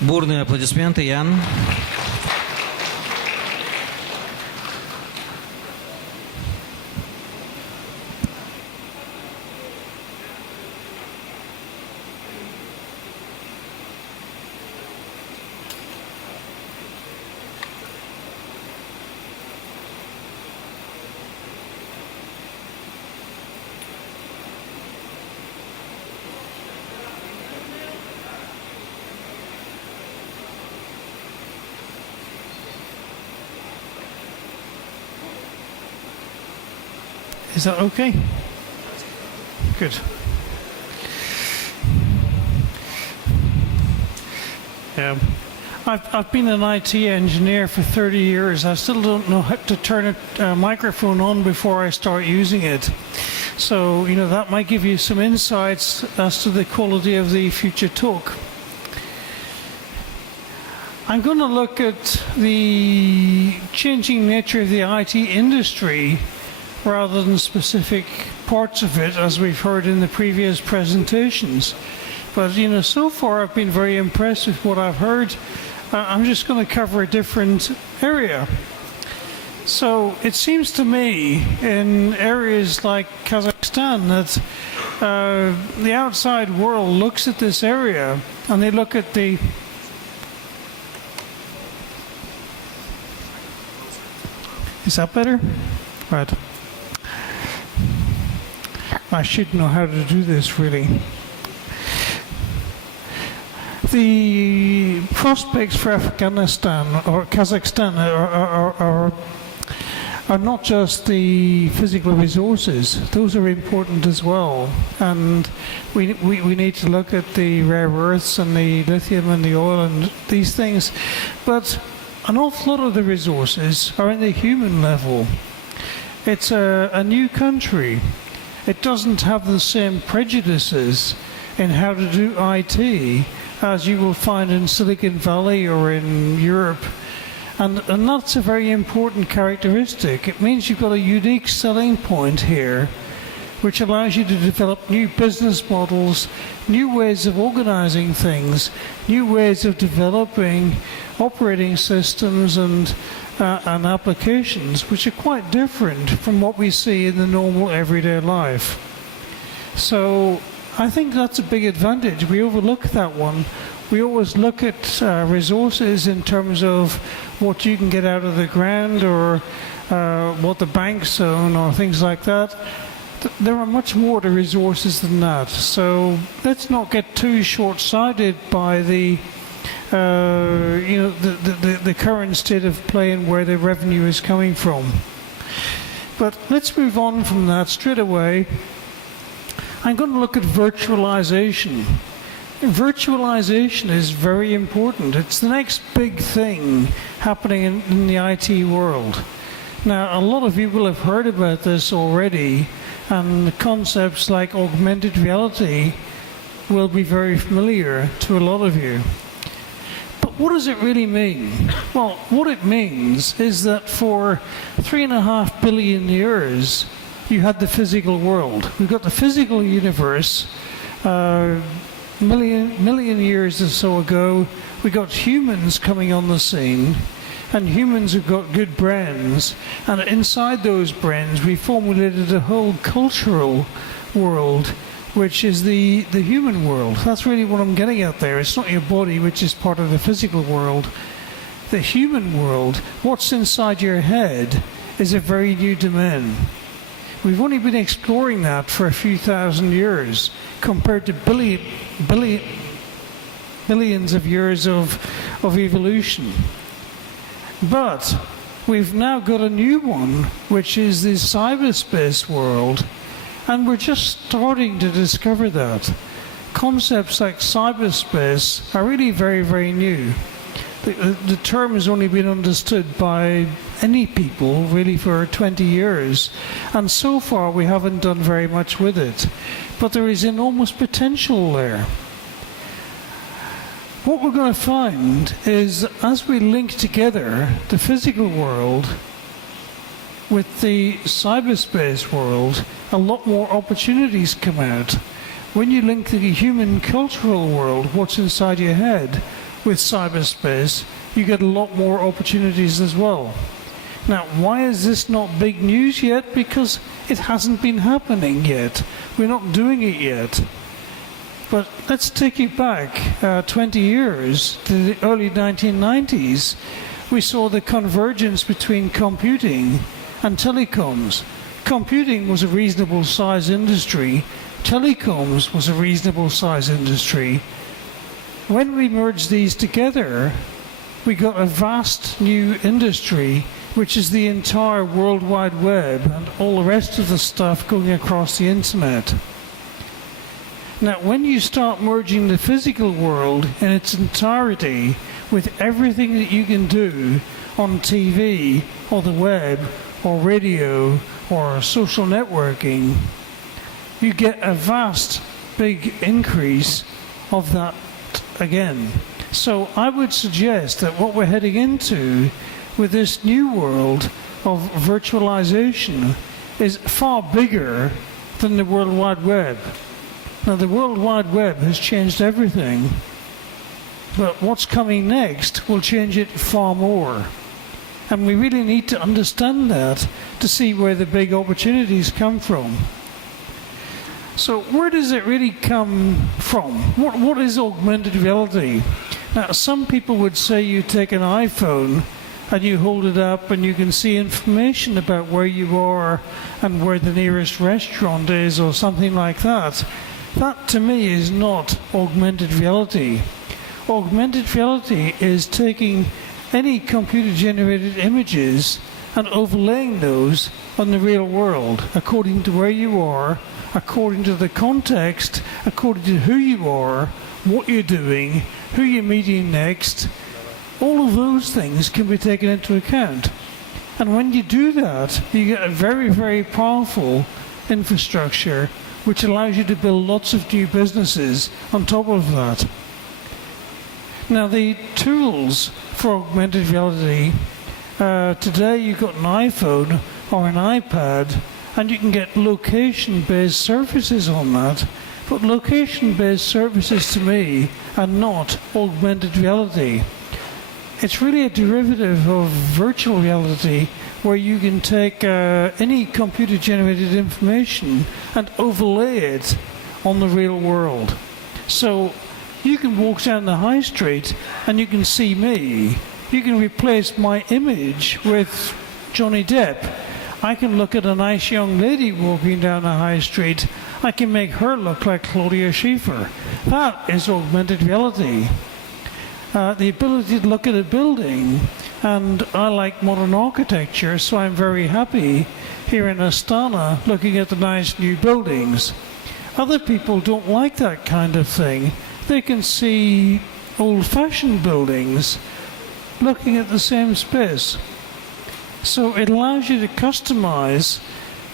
Бурные аплодисменты, Ян. Is that okay? Good. I've been an IT engineer for 30 years. I still don't know how to turn a microphone on before I start using it. So, that might give you some insights as to the quality of the future talk. I'm going to look at the changing nature of the IT industry rather than specific parts of it, as we've heard in the previous presentations. But, so far I've been very impressed with what I've heard. I'm just going to cover a different area. So it seems to me in areas like Kazakhstan that the outside world looks at this area and they look at the Is that better? Right. I should know how to do this, really. The prospects for Afghanistan or Kazakhstan are not just the physical resources. Those are important as well. And we need to look at the rare earths and the lithium and the oil and these things. But an awful lot of the resources are in the human level. It's a new country. It doesn't have the same prejudices in how to do IT as you will find in Silicon Valley or in Europe. And that's a very important characteristic. It means you've got a unique selling point here, which allows you to develop new business models, new ways of organizing things, new ways of developing operating systems and applications, which are quite different from what we see in the normal everyday life. So I think that's a big advantage. We overlook that one. We always look at resources in terms of what you can get out of the ground or what the banks own or things like that. There are much more to resources than that. So let's not get too short-sighted by the current state of play and where the revenue is coming from. But let's move on from that straight away. I'm going to look at virtualization. Virtualization is very important. It's the next big thing happening in the IT world. Now, a lot of you will have heard about this already, and concepts like augmented reality will be very familiar to a lot of you. What does it really mean? Well, what it means is that for 3.5 billion years, you had the physical world. We've got the physical universe. Million years or so ago, we got humans coming on the scene, and humans have got good brains. And inside those brains, we formulated a whole cultural world, which is the human world. That's really what I'm getting at there. It's not your body, which is part of the physical world. The human world, what's inside your head, is a very new domain. We've only been exploring that for a few thousand years compared to billions of years of evolution. But we've now got a new one, which is the cyberspace world. And we're just starting to discover that. Concepts like cyberspace are really very, very new. The term has only been understood by any people really for 20 years. And so far we haven't done very much with it. But there is enormous potential there. What we're going to find is as we link together the physical world with the cyberspace world, a lot more opportunities come out. When you link the human cultural world, what's inside your head, with cyberspace, you get a lot more opportunities as well. Now, why is this not big news yet? Because it hasn't been happening yet. We're not doing it yet. But let's take it back 20 years to the early 1990s. We saw the convergence between computing and telecoms. Computing was a reasonable size industry. Telecoms was a reasonable size industry. When we merged these together, we got a vast new industry, which is the entire World Wide Web and all the rest of the stuff going across the internet. Now, when you start merging the physical world in its entirety with everything that you can do on TV or the web or radio or social networking, you get a vast, big increase of that again. So I would suggest that what we're heading into with this new world of virtualization is far bigger than the World Wide Web. Now, the World Wide Web has changed everything, but what's coming next will change it far more. And we really need to understand that to see where the big opportunities come from. So where does it really come from? What is augmented reality? Now, some people would say you take an iPhone and you hold it up and you can see information about where you are and where the nearest restaurant is or something like that. That, to me, is not augmented reality. Augmented reality is taking any computer-generated images and overlaying those on the real world according to where you are, according to the context, according to who you are, what you're doing, who you're meeting next. All of those things can be taken into account. And when you do that, you get a very, very powerful infrastructure which allows you to build lots of new businesses on top of that. Now, the tools for augmented reality, today you've got an iPhone or an iPad, and you can get location-based services on that. But location-based services, to me, are not augmented reality. It's really a derivative of virtual reality, where you can take any computer-generated information and overlay it on the real world. So you can walk down the high street and you can see me. You can replace my image with Johnny Depp. I can look at a nice young lady walking down the high street. I can make her look like Claudia Schiffer. That is augmented reality. The ability to look at a building, and I like modern architecture, so I'm very happy here in Astana looking at the nice new buildings. Other people don't like that kind of thing. They can see old-fashioned buildings looking at the same space. So it allows you to customize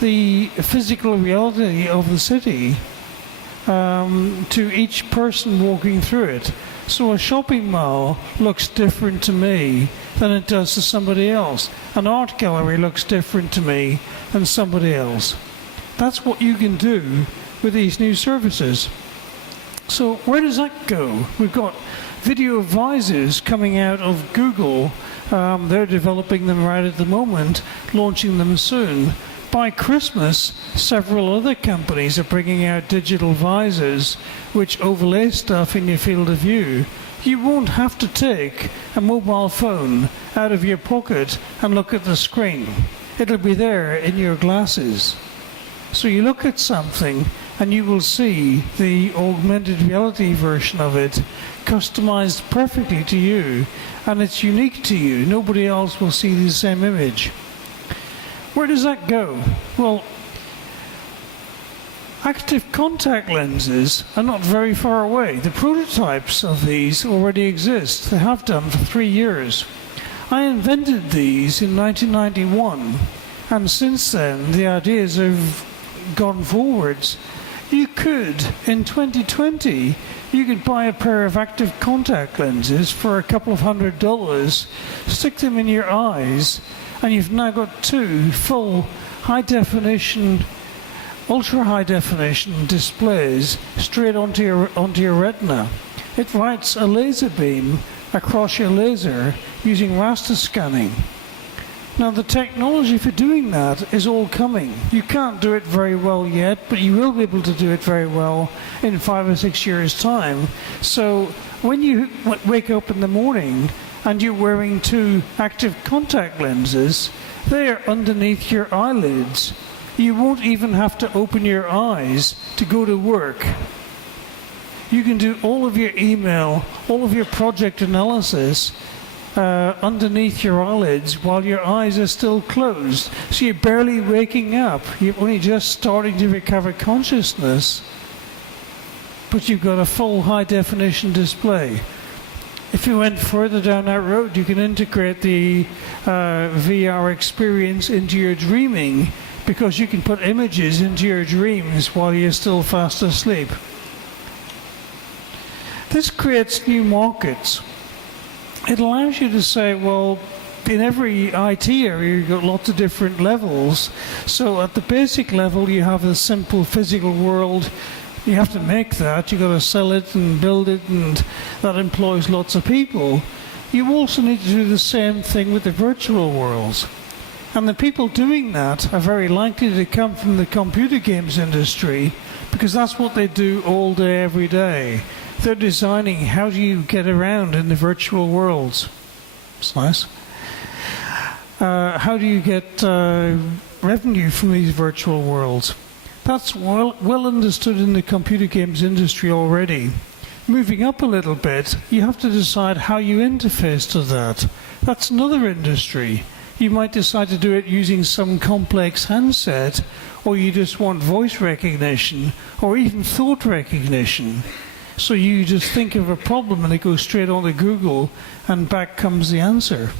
the physical reality of the city to each person walking through it. So a shopping mall looks different to me than it does to somebody else. An art gallery looks different to me than somebody else. That's what you can do with these new services. So where does that go? We've got video visors coming out of Google. They're developing them right at the moment, launching them soon. By Christmas, several other companies are bringing out digital visors which overlay stuff in your field of view. You won't have to take a mobile phone out of your pocket and look at the screen. It'll be there in your glasses. So you look at something and you will see the augmented reality version of it customized perfectly to you, and it's unique to you. Nobody else will see the same image. Where does that go? Well, active contact lenses are not very far away. The prototypes of these already exist. They have done for 3 years. I invented these in 1991, and since then the ideas have gone forwards. You could, in 2020, you could buy a pair of active contact lenses for a couple of $100, stick them in your eyes, and you've now got 2 full high-definition, ultra-high-definition displays straight onto your retina. It writes a laser beam across your laser using raster scanning. Now the technology for doing that is all coming. You can't do it very well yet, but you will be able to do it very well in 5 or 6 years' time. So when you wake up in the morning and you're wearing 2 active contact lenses, they are underneath your eyelids. You won't even have to open your eyes to go to work. You can do all of your email, all of your project analysis underneath your eyelids while your eyes are still closed. So you're barely waking up. You're only just starting to recover consciousness, but you've got a full high-definition display. If you went further down that road, you can integrate the VR experience into your dreaming, because you can put images into your dreams while you're still fast asleep. This creates new markets. It allows you to say, well, in every IT area you've got lots of different levels. So at the basic level you have a simple physical world. You have to make that, you've got to sell it and build it, and that employs lots of people. You also need to do the same thing with the virtual worlds. And the people doing that are very likely to come from the computer games industry, because that's what they do all day, every day. They're designing how do you get around in the virtual worlds. It's nice. How do you get revenue from these virtual worlds? That's well understood in the computer games industry already. Moving up a little bit, you have to decide how you interface to that. That's another industry. You might decide to do it using some complex handset, or you just want voice recognition, or even thought recognition. So you just think of a problem and it goes straight onto Google, and back comes the answer.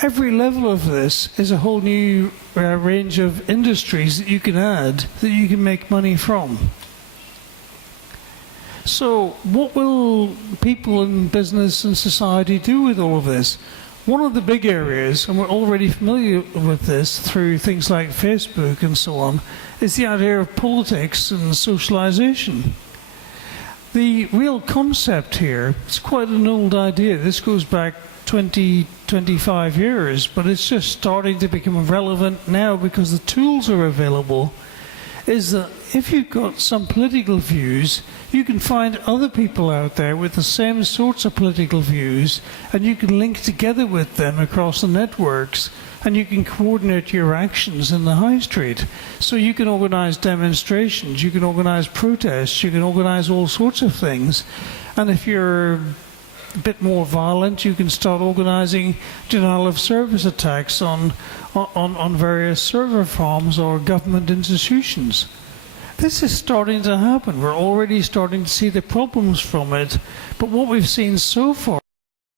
Every level of this is a whole new range of industries that you can add, that you can make money from. So what will people in business and society do with all of this? One of the big areas, and we're already familiar with this through things like Facebook and so on, is the idea of politics and socialization. The real concept here, it's quite an old idea. This goes back 20, 25 years, but it's just starting to become relevant now because the tools are available, is that if you've got some political views, you can find other people out there with the same sorts of political views, and you can link together with them across the networks, and you can coordinate your actions in the high street. So you can organize demonstrations, you can organize protests, you can organize all sorts of things. And if you're a bit more violent, you can start organizing denial of service attacks on various server farms or government institutions. This is starting to happen. We're already starting to see the problems from it. But what we've seen so far